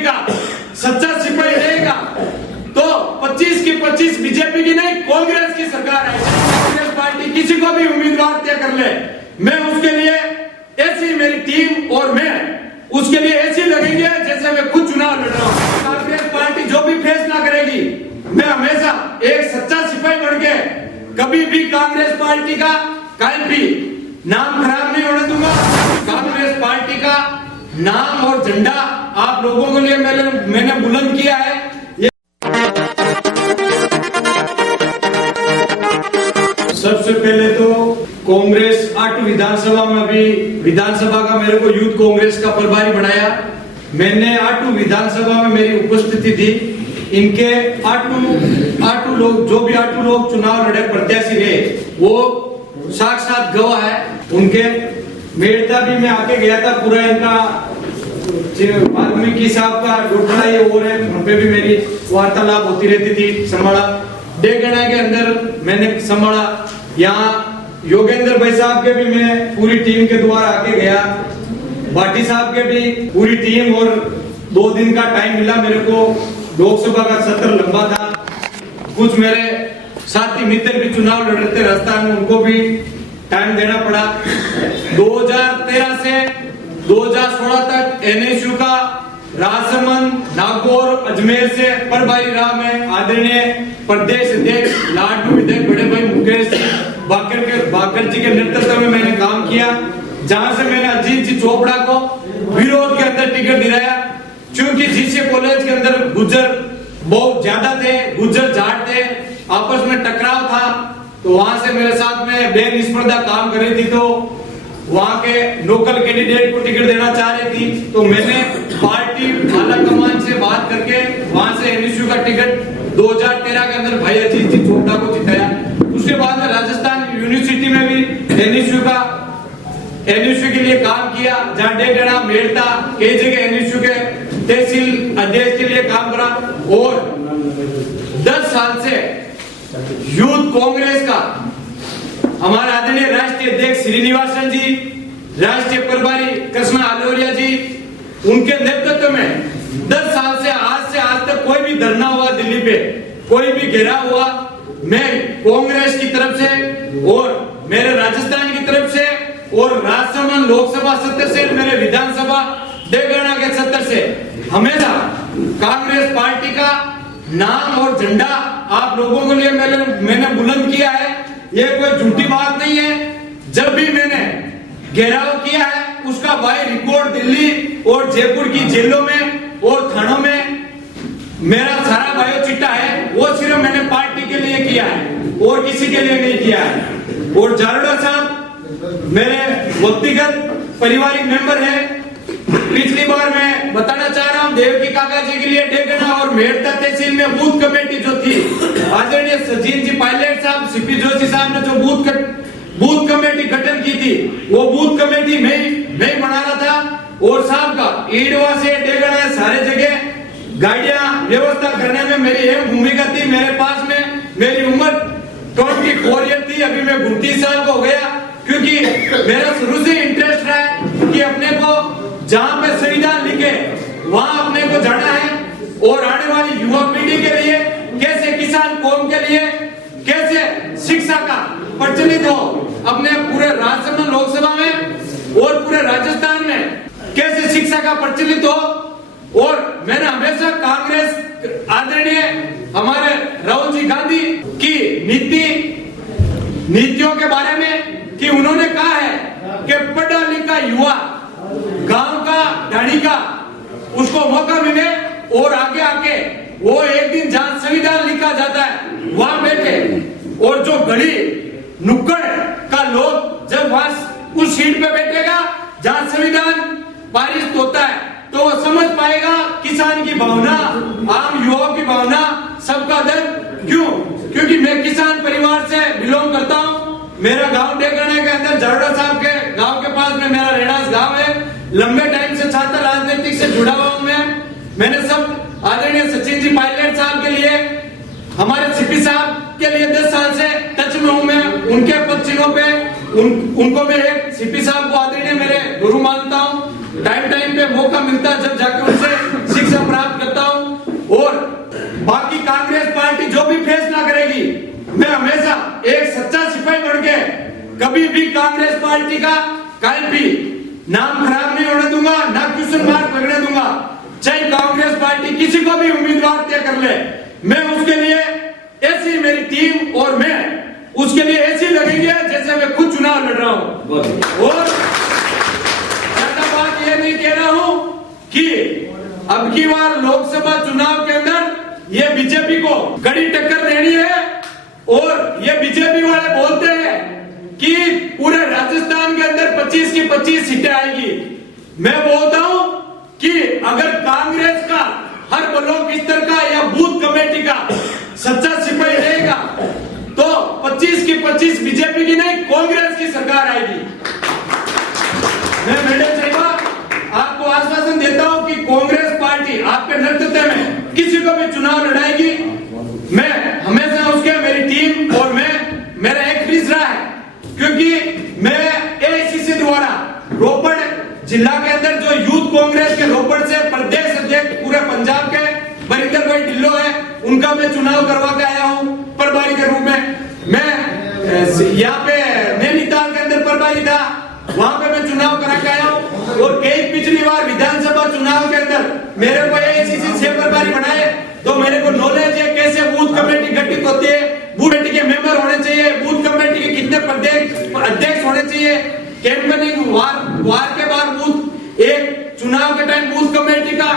मोदी का सच्चा सिपाही रहेगा तो 25 की 25 बीजेपी की नहीं कांग्रेस की सरकार है। कांग्रेस पार्टी किसी को भी उम्मीदवार तय कर ले, मैं उसके लिए ऐसी मेरी टीम और मैं उसके लिए ऐसी लगेंगे जैसे मैं खुद चुनाव लड़ रहा हूँ। कांग्रेस पार्टी जो भी फैसला करेगी मैं हमेशा एक सच्चा सिपाही बन के कभी भी कांग्रेस पार्टी का कहीं भी नाम खराब नहीं होने दूंगा। कांग्रेस पार्टी का नाम और झंडा आप लोगों के लिए मैंने बुलंद किया है। सबसे पहले तो कांग्रेस 8 विधानसभा में भी विधानसभा का मेरे को यूथ कांग्रेस का प्रभारी बनाया। मैंने 8 विधानसभा में मेरी उपस्थिति थी। इनके 8 लोग जो भी 8 लोग चुनाव लड़े प्रत्याशी रहे वो साक्षात गवाह है। उनके मेड़ता भी मैं आके गया था, पूरा इनका वाल्मीकि साहब का डोटला ये हो रहे वहां पे भी मेरी वार्तालाप होती रहती थी। संभाला डेगना के अंदर मैंने संभाला, यहाँ योगेंद्र भाई साहब के भी मैं पूरी टीम के द्वारा आके गया, भाटी साहब के भी पूरी टीम, और 2 दिन का टाइम मिला मेरे को। लोकसभा का सत्र लंबा था, कुछ मेरे साथी मित्र भी चुनाव लड़ रहे थे राजस्थान में, उनको भी टाइम देना पड़ा। 2013 से 2016 तक एनएसयू का राजसमंद, नागौर, अजमेर से प्रभारी रहा मैं। आदरणीय प्रदेश अध्यक्ष लाडू विधायक बड़े भाई मुकेश बाकर जी के नेतृत्व में मैंने काम किया, जहां से मैंने अजीत जी चोपड़ा को विरोध के अंदर टिकट दिलाया, क्योंकि जीसी कॉलेज के अंदर गुज्जर बहुत ज्यादा थे, गुज्जर जाट थे, आपस में टकराव था। तो वहां से मेरे साथ में बेनिस्पर्धा काम कर रही थी, तो वहां के लोकल कैंडिडेट को टिकट देना चाह रही थी। तो मैंने पार्टी आला कमान से बात करके वहां से एनएसयू का टिकट 2013 के अंदर भाई अजीत जी चोपड़ा को जिताया। उसके बाद में राजस्थान यूनिवर्सिटी में भी एनएसयू के लिए काम किया, जहां डेगड़ा मेड़ता कई जगह एनएसयू के तहसील अध्यक्ष के लिए काम करा। और 10 साल से यूथ कांग्रेस का हमारे आदरणीय राष्ट्रीय अध्यक्ष श्रीनिवासन जी, राष्ट्रीय प्रभारी कृष्णा आलोरिया जी, उनके नेतृत्व में 10 साल से आज तक कोई भी धरना हुआ दिल्ली पे, कोई भी घेराव हुआ, मैं कांग्रेस की तरफ से और मेरे राजस्थान की तरफ से और राजसमंद लोकसभा सत्र से, मेरे विधानसभा डेगना के सत्र से हमेशा कांग्रेस पार्टी का नाम और झंडा आप लोगों के लिए मैंने बुलंद किया है। ये कोई झूठी बात नहीं है। जब भी मैंने घेराव किया है उसका भाई रिकॉर्ड दिल्ली और जयपुर की जेलों में और थानों में मेरा सारा बायो चिट्टा है। वो सिर्फ मैंने पार्टी के लिए किया है और किसी के लिए नहीं किया है। और जारोड़ा साहब मेरे व्यक्तिगत पारिवारिक मेंबर है। पिछली बार मैं बताना चाह रहा हूं, देवकी काका जी के लिए डेगना और मेड़ता तहसील में बूथ कमेटी जो थी, आदरणीय सजीन जी पायलट साहब, सीपी जोशी साहब ने जो बूथ कमेटी गठन की थी, वो बूथ कमेटी मैं बना रहा था। और साहब का ईडवा से डेगना सारे जगह गाड़ियां व्यवस्था करने में मेरी अहम भूमिका थी। मेरे पास में मेरी उम्र 24 ईयर थी, अभी मैं 29 साल का हो गया, क्योंकि मेरा शुरू से इंटरेस्ट रहा है कि अपने को जहां पे संविधान लिखे वहां अपने को जाना है और आने वाली युवा पीढ़ी के लिए कैसे किसान कौम के लिए कैसे शिक्षा का प्रचलित हो, अपने पूरे राजस्थान लोकसभा में और पूरे राजस्थान में कैसे शिक्षा का प्रचलित हो। और मैंने हमेशा कांग्रेस आदरणीय हमारे राहुल जी गांधी की नीतियों के बारे में कि उन्होंने कहा है कि पढ़ा लिखा युवा गांव का ढाणी का उसको मौका मिले और आगे आके वो एक दिन जहां संविधान लिखा जाता है वहां बैठे, और जो घड़ी नुक्कड़ का लोग जब वहां उस सीट पे बैठेगा जहां संविधान पारित होता है तो वो समझ पाएगा किसान की भावना, आम युवाओं की भावना, सबका दर्द। क्यों? क्योंकि मैं किसान परिवार से बिलोंग करता हूं। मेरा गांव डेगना के अंदर जारोड़ा साहब के गांव के पास में मेरा रेणास गांव है। लंबे टाइम से छात्र राजनीतिक से जुड़ा हुआ हूं मैं। मैंने सब आदरणीय सचिन जी पायलट साहब के लिए, हमारे सीपी साहब के लिए 10 साल से टच में हूं मैं। उनके पद चिन्हों पे उनको मैं एक सीपी साहब को आदरणीय मेरे गुरु मानता हूं। टाइम पे मौका मिलता है जब जाके उनसे से प्राप्त करता हूं। और बाकी कांग्रेस पार्टी जो भी फैसला करेगी, मैं हमेशा एक सच्चा सिपाही बन के कभी भी कांग्रेस पार्टी का कहीं भी नाम खराब नहीं होने दूंगा, ना क्वेश्चन मार्क लगने दूंगा। चाहे कांग्रेस पार्टी किसी को भी उम्मीदवार तय कर ले, मैं उसके लिए ऐसी मेरी टीम और मैं उसके लिए ऐसी लगेंगे जैसे मैं खुद चुनाव लड़ रहा हूं। और ज्यादा बात ये नहीं कह रहा हूं कि अब की बार लोकसभा चुनाव के अंदर ये बीजेपी को कड़ी टक्कर देनी है। और ये बीजेपी वाले बोलते हैं कि पूरे राजस्थान के अंदर 25 की 25 सीटें आएगी। मैं बोलता हूं कि अगर कांग्रेस का हर ब्लॉक स्तर का या बूथ कमेटी का सच्चा सिपाही रहेगा तो 25 की 25 बीजेपी की नहीं, कांग्रेस की सरकार आएगी। मैं मैडम साहिबा आपको आश्वासन देता हूं कि कांग्रेस पार्टी आपके नेतृत्व में किसी को भी चुनाव लड़ाएगी। मैं हमेशा उसके, मेरी टीम और मेरा एक फिक्स रहा है, क्योंकि मैं एआईसीसी द्वारा रोपड़ जिला के अंदर जो यूथ कांग्रेस के रोपड़ से प्रदेश अध्यक्ष पूरे पंजाब के बरिंदर भाई ढिल्लो है, उनका मैं चुनाव करवा के आया हूं प्रभारी के रूप में। मैं यहाँ पे नैनीताल के अंदर प्रभारी था, वहां पे मैं चुनाव करा के आया हूं। और कई पिछली बार विधानसभा चुनाव के अंदर मेरे को एआईसीसी से प्रभारी बनाए, तो मेरे को नॉलेज है कैसे बूथ कमेटी गठित होती है, बूथ कमेटी के मेंबर होने चाहिए, बूथ कमेटी के कितने अध्यक्ष होने चाहिए, कैंपेनिंग वार के बाद बूथ, एक चुनाव के टाइम बूथ कमेटी का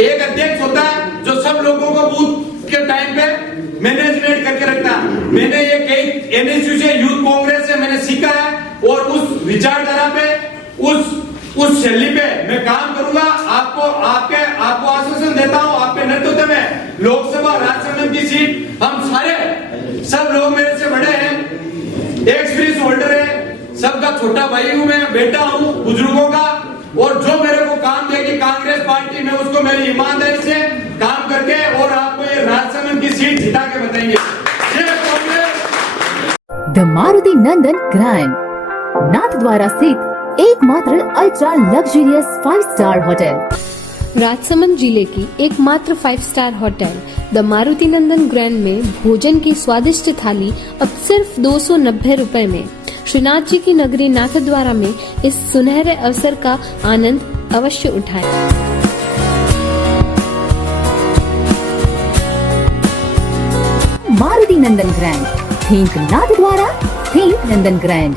एक अध्यक्ष होता है जो सब लोगों को बूथ के टाइम पे मैनेजमेंट करके रखता है। मैंने ये कई एनएसयू से, यूथ कांग्रेस से मैंने सीखा है और उस विचारधारा पे, उस शैली पे मैं काम करूंगा। आपको आश्वासन देता हूं, आपके नेतृत्व में लोकसभा राज्यसभा की सीट हम सारे सब लोग मेरे से बड़े हैं, एक्सपीरियंस होल्डर है, सबका छोटा भाई हूं मैं, बेटा हूं बुजुर्गों का। और जो मेरे को काम देगी कांग्रेस पार्टी में, उसको मेरी ईमानदारी से काम करके और आपको ये राज्यसभा की सीट जिता के बताएंगे। जय Congress. The Maruti Nandan grand, Nathdwara स्थित एकमात्र ultra luxurious 5 star hotel. Rajsamand जिले की एकमात्र 5 star hotel the Maruti Nandan grand में भोजन की स्वादिष्ट थाली अब सिर्फ 290 रुपए में। श्रीनाथ जी की नगरी नाथद्वारा में इस सुनहरे अवसर का आनंद अवश्य उठाएं। मारुति नंदन ग्रैंड, थिंक नाथद्वारा, थिंक नंदन ग्रैंड।